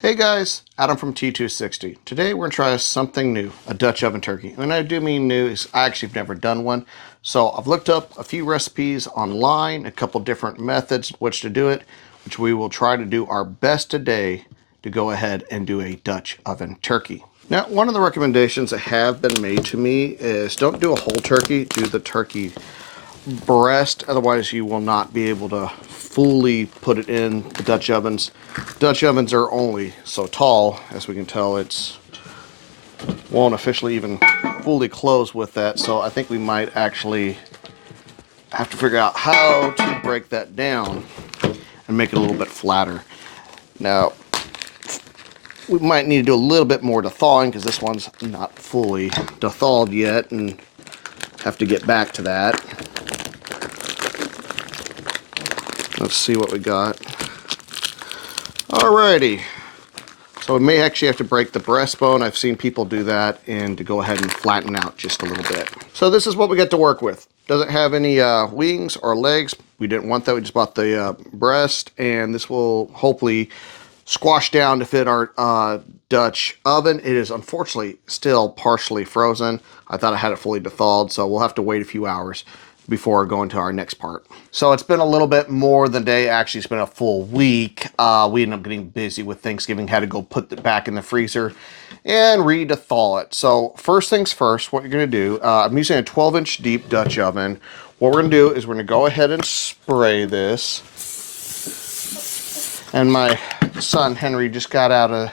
Hey guys, Adam from T260. Today we're going to try something new, a Dutch oven turkey. When I do mean new, is I actually have never done one. So I've looked up a few recipes online, a couple different methods which to do it, which we will try to do our best today to go ahead and do a Dutch oven turkey. Now, one of the recommendations that have been made to me is don't do a whole turkey, do the turkey breast, otherwise you will not be able to fully put it in the Dutch ovens. Dutch ovens are only so tall, as we can tell. It's won't officially even fully close with that, so I think we might actually have to figure out how to break that down and make it a little bit flatter. Now, we might need to do a little bit more thawing because this one's not fully thawed yet, and have to get back to that. Let's see what we got. Alrighty. So we may actually have to break the breastbone. I've seen people do that, and to go ahead and flatten out just a little bit. So this is what we get to work with. Doesn't have any wings or legs. We didn't want that. We just bought the breast, and this will hopefully squash down to fit our Dutch oven. It is unfortunately still partially frozen. I thought I had it fully thawed, so we'll have to wait a few hours before going to our next part. So it's been a little bit more than a day. Actually, it's been a full week. We ended up getting busy with Thanksgiving, had to go put it back in the freezer and re-thaw it. So first things first, what you're gonna do, I'm using a 12-inch deep Dutch oven. What we're gonna do is we're gonna go ahead and spray this. And my son, Henry, just got out of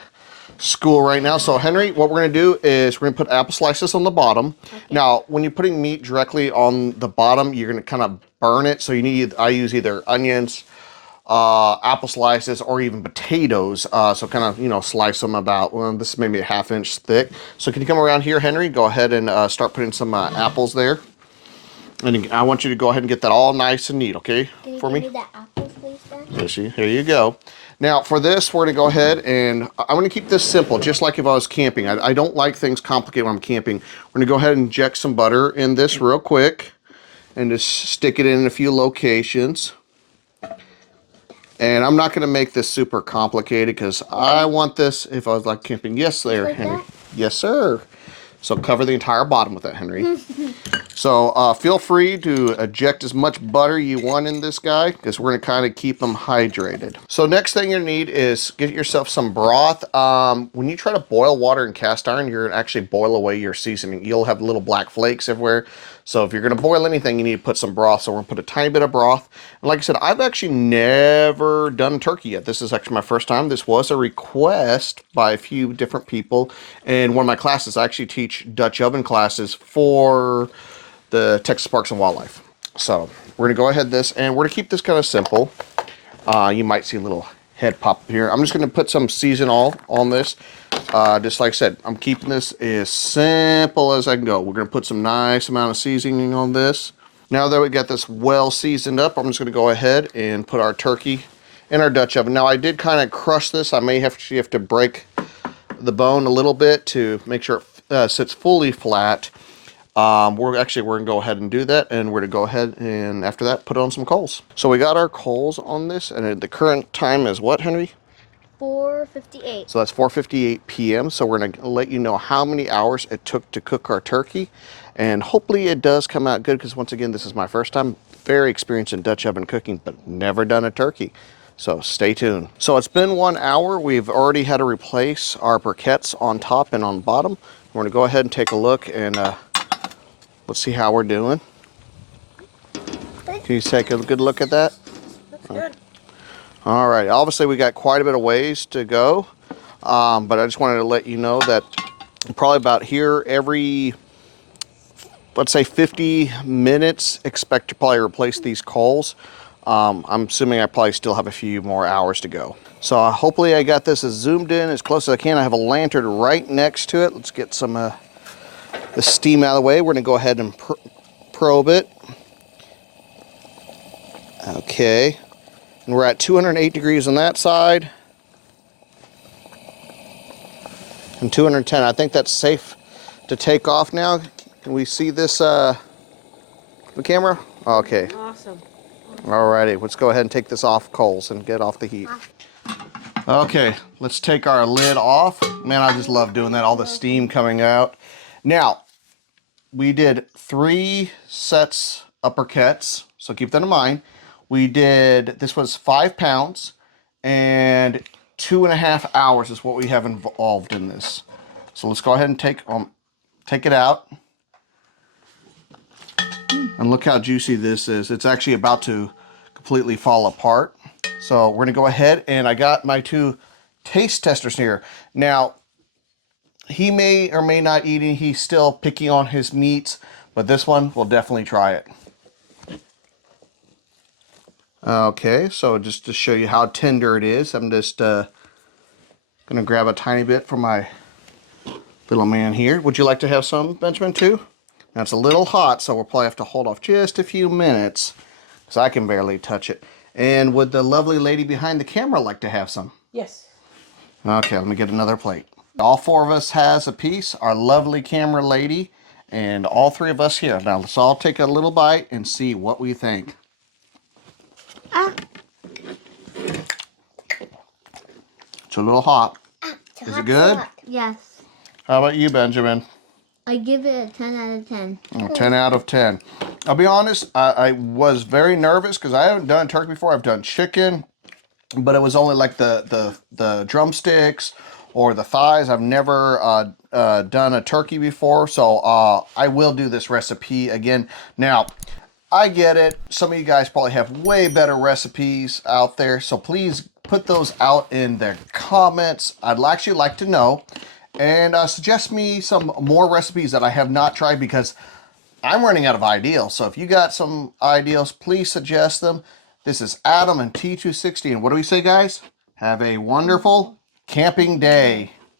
school right now. So Henry, what we're gonna do is we're gonna put apple slices on the bottom. Okay. Now, when you're putting meat directly on the bottom, you're gonna kind of burn it. So you need, I use either onions, apple slices, or even potatoes. So kind of, slice them about, well, this is maybe a 1/2 inch thick. So can you come around here, Henry? Go ahead and start putting some apples there. And I want you to go ahead and get that all nice and neat, okay? Can you for give me? me the apples, please, Dad? Yes, here you go. Now for this, we're gonna go ahead and I'm gonna keep this simple, just like if I was camping. I don't like things complicated when I'm camping. We're gonna go ahead and inject some butter in this real quick and just stick it in a few locations. And I'm not gonna make this super complicated because I want this if I was like camping. Yes, there, like Henry. That? Yes, sir. So cover the entire bottom with that, Henry. So feel free to eject as much butter you want in this guy because we're going to kind of keep them hydrated. So next thing you need is get yourself some broth. When you try to boil water in cast iron, you're going to actually boil away your seasoning. You'll have little black flakes everywhere. So if you're going to boil anything, you need to put some broth. So we're going to put a tiny bit of broth. And like I said, I've actually never done turkey yet. This is actually my first time. This was a request by a few different people. In one of my classes, I actually teach Dutch oven classes for the Texas Parks and Wildlife. So we're gonna go ahead this, and we're gonna keep this kind of simple. You might see a little head pop up here. I'm just gonna put some season all on this. Just like I said, I'm keeping this as simple as I can go. We're gonna put some nice amount of seasoning on this. Now that we got this well seasoned up, I'm just gonna go ahead and put our turkey in our Dutch oven. Now I did kind of crush this. I may have to break the bone a little bit to make sure it sits fully flat. We're gonna go ahead and do that, and we're gonna go ahead and after that put on some coals. So we got our coals on this, and the current time is what, Henry? 4:58. So that's 4:58 p.m. So we're gonna let you know how many hours it took to cook our turkey, and hopefully it does come out good because once again, this is my first time. Very experienced in Dutch oven cooking, but never done a turkey. So stay tuned. So it's been 1 hour. We've already had to replace our briquettes on top and on bottom. We're gonna go ahead and take a look and let's see how we're doing. Can you take a good look at that? That's good. All right, obviously we got quite a bit of ways to go, but I just wanted to let you know that probably about here every, let's say 50 minutes, expect to probably replace these coals. I'm assuming I probably still have a few more hours to go. So hopefully I got this as zoomed in as close as I can. I have a lantern right next to it. Let's get some the steam out of the way. We're gonna go ahead and probe it. Okay, and we're at 208 degrees on that side and 210. I think that's safe to take off now. Can we see this the camera? Okay. Awesome. Alrighty, let's go ahead and take this off coals and get off the heat. Okay, let's take our lid off. Man, I just love doing that, all the steam coming out. Now, we did 3 sets uppercuts, so keep that in mind. This was 5 pounds, and 2.5 hours is what we have involved in this. So let's go ahead and take it out. And look how juicy this is. It's actually about to completely fall apart. So we're gonna go ahead, and I got my 2 taste testers here. Now, he may or may not eat it. He's still picky on his meats, but this one will definitely try it. Okay, so just to show you how tender it is, I'm just gonna grab a tiny bit for my little man here. Would you like to have some, Benjamin, too? Now it's a little hot, so we'll probably have to hold off just a few minutes, because I can barely touch it. And would the lovely lady behind the camera like to have some? Yes. Okay, let me get another plate. All 4 of us has a piece, our lovely camera lady, and all 3 of us here. Now let's all take a little bite and see what we think. It's a little hot. Is it good? Yes. How about you, Benjamin? I give it a 10 out of 10. 10 out of 10. I'll be honest, I was very nervous because I haven't done turkey before. I've done chicken, but it was only like the drumsticks or the thighs. I've never done a turkey before, so I will do this recipe again. Now, I get it. Some of you guys probably have way better recipes out there, so please put those out in the comments. I'd actually like to know. And suggest me some more recipes that I have not tried, because I'm running out of ideas. So if you got some ideas, please suggest them. This is Adam and T260. And what do we say, guys? Have a wonderful camping day.